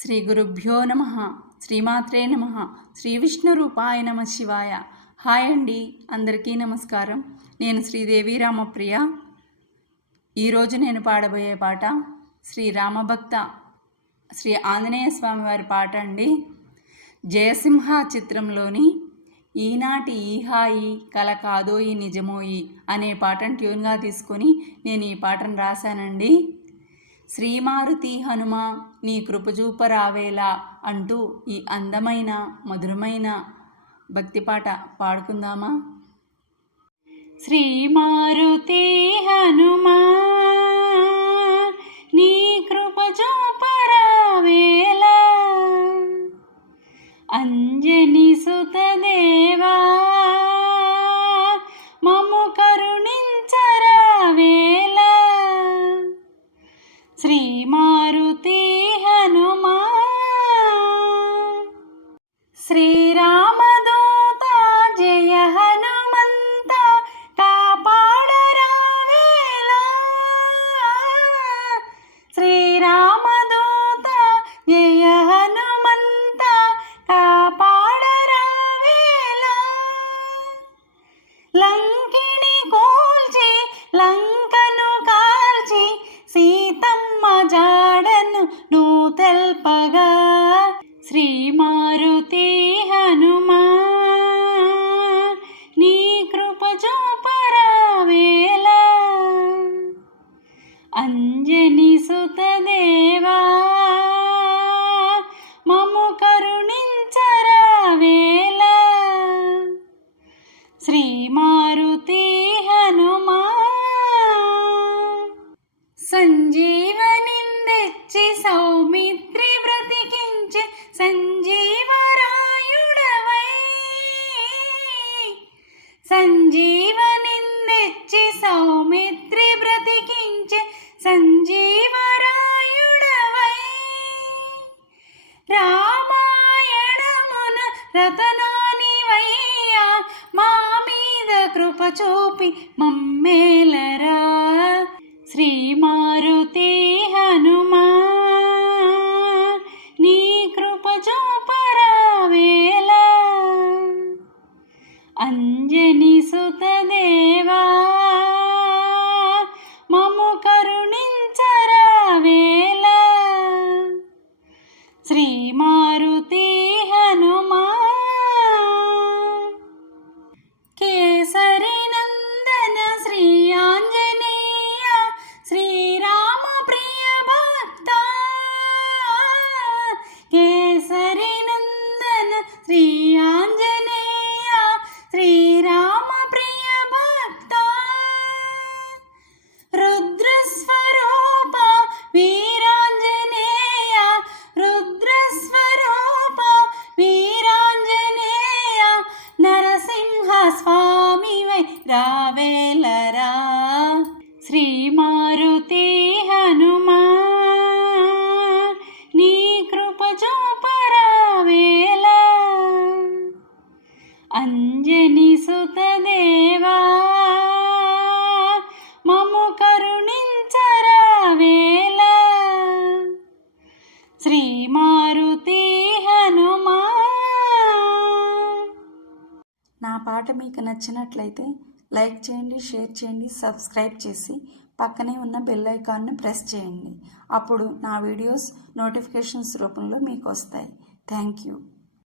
శ్రీ గురుభ్యో నమ. శ్రీమాత్రే నమ. శ్రీ విష్ణు రూపాయ నమ శివాయ. హాయ్ అండి. అందరికీ నమస్కారం. నేను శ్రీదేవి రామప్రియ. ఈరోజు నేను పాడబోయే పాట శ్రీ రామభక్త శ్రీ ఆంజనేయ స్వామి వారి పాట అండి. జయసింహ చిత్రంలోని ఈనాటి ఈహాయి కల కాదోయి నిజమోయి అనే పాటను ట్యూన్గా తీసుకొని నేను ఈ పాటను రాశానండి. శ్రీమారుతి హనుమ నీ కృపజూప రావేలా అంటూ ఈ అందమైన మధురమైన భక్తి పాట పాడుకుందామా? శ్రీమారుతి సౌమిత్రి బ్రతికించే సంజీవరాయుడవై. రామాయణమున రతనానివయ్యా మా మీద కృప చూపి మమ్మేలరా శ్రీ ఆంజనేయ శ్రీరామ ప్రియ భక్త. రుద్రస్వరూప వీరాంజనేయ రుద్రస్వరూప వీరాంజనేయ నరసింహ స్వామి వై శ్రీ సుతదేవా మము కరుణించరావేలా? శ్రీ మారుతి హనుమా. నా పాట మీకు నచ్చినట్లయితే లైక్ చేయండి షేర్ చేయండి సబ్స్క్రైబ్ చేసి పక్కనే ఉన్న బెల్ ఐకాన్ని ప్రెస్ చేయండి. అప్పుడు నా వీడియోస్ నోటిఫికేషన్స్ రూపంలో మీకు వస్తాయి. Thank you.